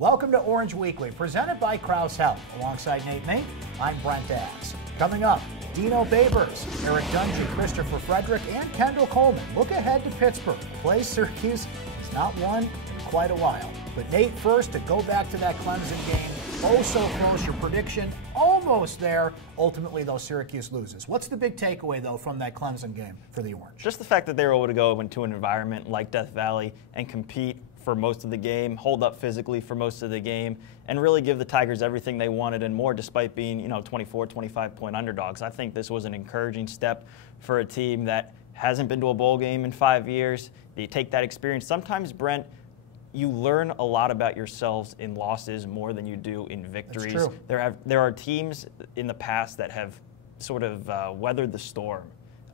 Welcome to Orange Weekly, presented by Krause Health. Alongside Nate Mink, I'm Brent. Coming up, Dino Babers, Eric Dungy, Christopher Frederick, and Kendall Coleman look ahead to Pittsburgh. Play Syracuse has not won in quite a while. But Nate, first, to go back to that Clemson game, oh so close, your prediction almost there. Ultimately, though, Syracuse loses. What's the big takeaway, though, from that Clemson game for the Orange? Just the fact that they were able to go into an environment like Death Valley and compete for most of the game, hold up physically for most of the game, and really give the Tigers everything they wanted and more, despite being, 24, 25-point underdogs. I think this was an encouraging step for a team that hasn't been to a bowl game in 5 years. You take that experience. Sometimes, Brent, you learn a lot about yourselves in losses more than you do in victories. That's true. There are teams in the past that have sort of weathered the storm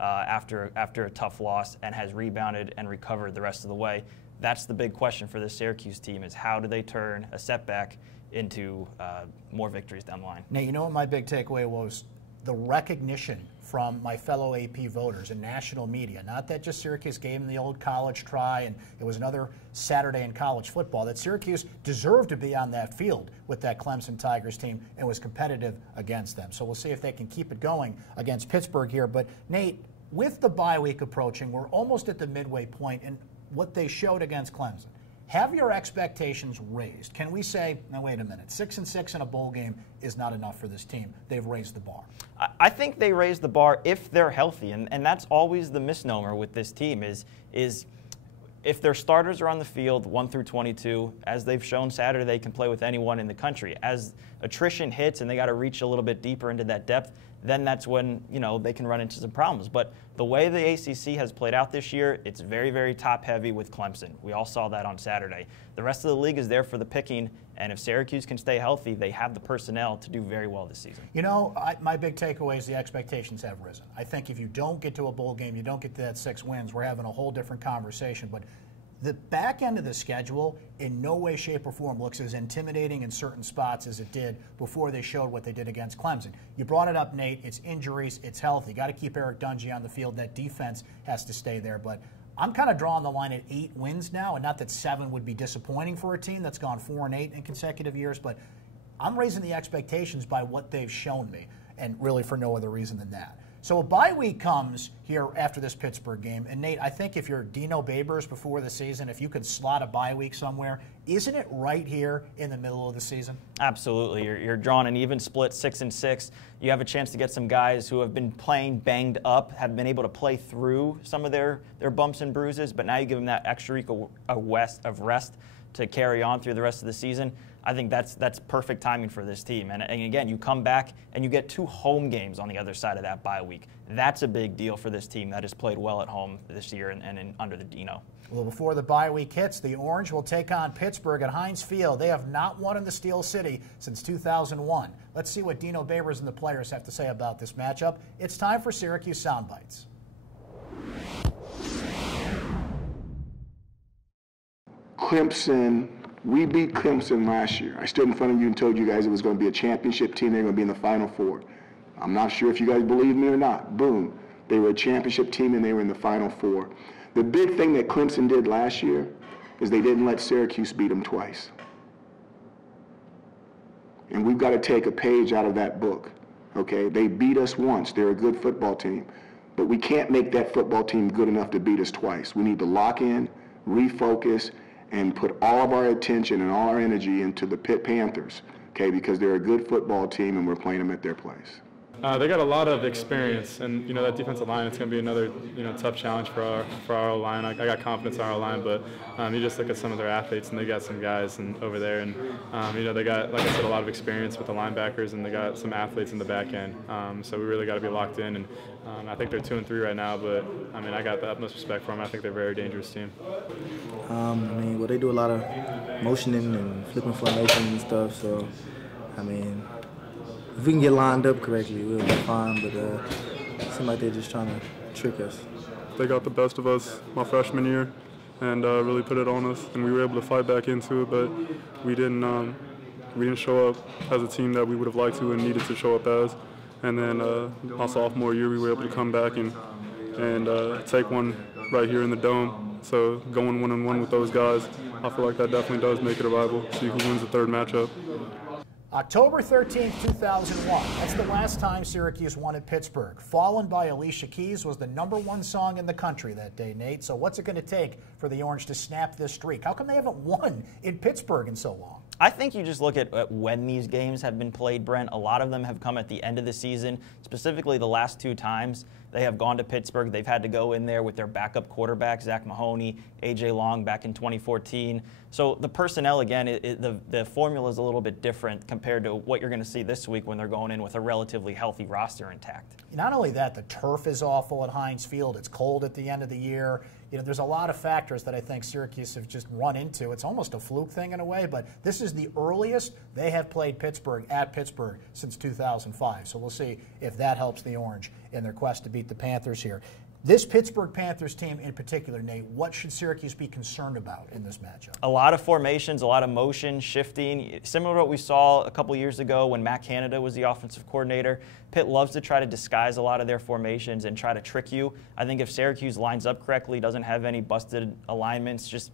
after a tough loss and has rebounded and recovered the rest of the way. That's the big question for this Syracuse team, is how do they turn a setback into more victories down the line? Nate, you know what my big takeaway was? The recognition from my fellow AP voters and national media, not that just Syracuse gave them the old college try and it was another Saturday in college football, that Syracuse deserved to be on that field with that Clemson Tigers team and was competitive against them. So we'll see if they can keep it going against Pittsburgh here. But Nate, with the bye week approaching, we're almost at the midway point, and what they showed against Clemson, have your expectations raised? Can we say, now wait a minute, 6-6 in a bowl game is not enough for this team? They've raised the bar. I think they raised the bar if they're healthy, and that's always the misnomer with this team is if their starters are on the field 1 through 22, as they've shown Saturday, they can play with anyone in the country. As attrition hits and they got to reach a little bit deeper into that depth, then that's when they can run into some problems. But the way the ACC has played out this year, it's very, very top-heavy with Clemson. We all saw that on Saturday. The rest of the league is there for the picking, and if Syracuse can stay healthy, they have the personnel to do very well this season. My big takeaway is the expectations have risen. I think if you don't get to a bowl game, you don't get to that 6 wins, we're having a whole different conversation. But the back end of the schedule in no way, shape, or form looks as intimidating in certain spots as it did before they showed what they did against Clemson. You brought it up, Nate. It's injuries. It's health. You got to keep Eric Dungy on the field. That defense has to stay there. But I'm kind of drawing the line at 8 wins now, and not that 7 would be disappointing for a team that's gone 4-8 in consecutive years, but I'm raising the expectations by what they've shown me, and really for no other reason than that. So a bye week comes here after this Pittsburgh game. And, Nate, I think if you're Dino Babers before the season, if you could slot a bye week somewhere, isn't it right here in the middle of the season? Absolutely. You're drawing an even split 6-6. You have a chance to get some guys who have been playing banged up, have been able to play through some of their bumps and bruises, but now you give them that extra week of rest to carry on through the rest of the season. I think that's perfect timing for this team. And again, you come back and you get 2 home games on the other side of that bye week. That's a big deal for this team that has played well at home this year and under the Dino. Well, before the bye week hits, the Orange will take on Pittsburgh at Heinz Field. They have not won in the Steel City since 2001. Let's see what Dino Babers and the players have to say about this matchup. It's time for Syracuse Soundbites. Clemson, we beat Clemson last year. I stood in front of you and told you guys it was going to be a championship team. They were going to be in the Final Four. I'm not sure if you guys believe me or not. Boom. They were a championship team and they were in the Final Four. The big thing that Clemson did last year is they didn't let Syracuse beat them twice. And we've got to take a page out of that book, okay? They beat us once. They're a good football team. But we can't make that football team good enough to beat us twice. We need to lock in, refocus, and put all of our attention and all our energy into the Pitt Panthers, okay, because they're a good football team and we're playing them at their place. They got a lot of experience, and that defensive line, it's going to be another tough challenge for our line. I got confidence in our line, but you just look at some of their athletes, and they got some guys over there, and they got, like I said, a lot of experience with the linebackers, and they got some athletes in the back end. So we really got to be locked in, and I think they're 2-3 right now, but I got the utmost respect for them. I think they're a very dangerous team. Well, they do a lot of motioning and flipping formations and stuff, so if we can get lined up correctly, we'll be fine, but it seems like they're just trying to trick us. They got the best of us my freshman year and really put it on us, and we were able to fight back into it, but we didn't show up as a team that we would have liked to and needed to show up as. And then my sophomore year, we were able to come back and take one right here in the Dome. So going 1-on-1 with those guys I feel like that definitely does make it a rival. See who wins the third matchup. October 13th, 2001. That's the last time Syracuse won at Pittsburgh. Fallen by Alicia Keys was the #1 song in the country that day, Nate. So what's it going to take for the Orange to snap this streak? How come they haven't won in Pittsburgh in so long? I think you just look at when these games have been played, Brent. A lot of them have come at the end of the season, specifically the last 2 times they have gone to Pittsburgh. They've had to go in there with their backup quarterback, Zach Mahoney, A.J. Long back in 2014. So the personnel, again, the formula is a little bit different compared to what you're going to see this week when they're going in with a relatively healthy roster intact. Not only that, the turf is awful at Heinz Field. It's cold at the end of the year. You know, there's a lot of factors that I think Syracuse have just run into. It's almost a fluke thing in a way, but this is the earliest they have played Pittsburgh at Pittsburgh since 2005. So we'll see if that helps the Orange in their quest to beat the Panthers here. This Pittsburgh Panthers team in particular, Nate, what should Syracuse be concerned about in this matchup? A lot of formations, a lot of motion, shifting, similar to what we saw a couple years ago when Matt Canada was the offensive coordinator. Pitt loves to try to disguise a lot of their formations and try to trick you. I think if Syracuse lines up correctly, doesn't have any busted alignments, just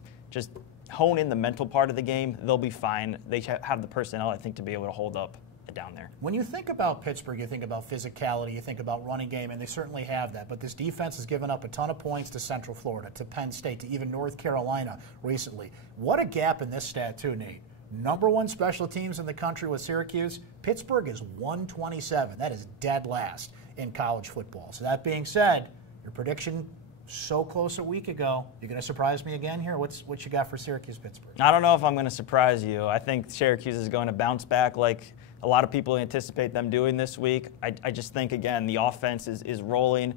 hone in the mental part of the game, they'll be fine. They have the personnel, I think, to be able to hold up down there. When you think about Pittsburgh, you think about physicality, you think about running game, and they certainly have that. But this defense has given up a ton of points to Central Florida, to Penn State, to even North Carolina recently. What a gap in this stat, too, Nate. #1 special teams in the country with Syracuse. Pittsburgh is 127. That is dead last in college football. So that being said, your prediction so close a week ago. You're going to surprise me again here? What you got for Syracuse-Pittsburgh? I don't know if I'm going to surprise you. I think Syracuse is going to bounce back like a lot of people anticipate them doing this week. I just think, again, the offense is rolling.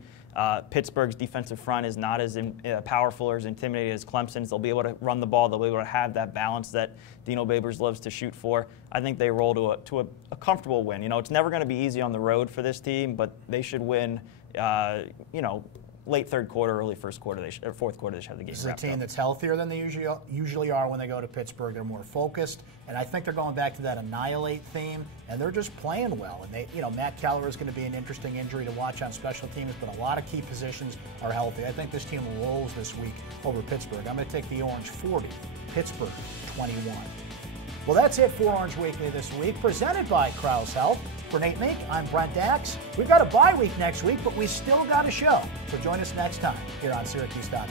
Pittsburgh's defensive front is not as powerful or as intimidating as Clemson's. They'll be able to run the ball. They'll be able to have that balance that Dino Babers loves to shoot for. I think they roll to a comfortable win. You know, it's never going to be easy on the road for this team, but they should win, you know, late third quarter, early fourth quarter, they should have the game. This is a team that's healthier than they usually are when they go to Pittsburgh. They're more focused, and I think they're going back to that annihilate theme, and they're just playing well. And they, Matt Keller is going to be an interesting injury to watch on special teams, but a lot of key positions are healthy. I think this team rolls this week over Pittsburgh. I'm going to take the Orange 40, Pittsburgh 21. Well, that's it for Orange Weekly this week, presented by Krause Health. For Nate Mink, I'm Brent Dax. We've got a bye week next week, but we still got a show. So join us next time here on syracuse.com.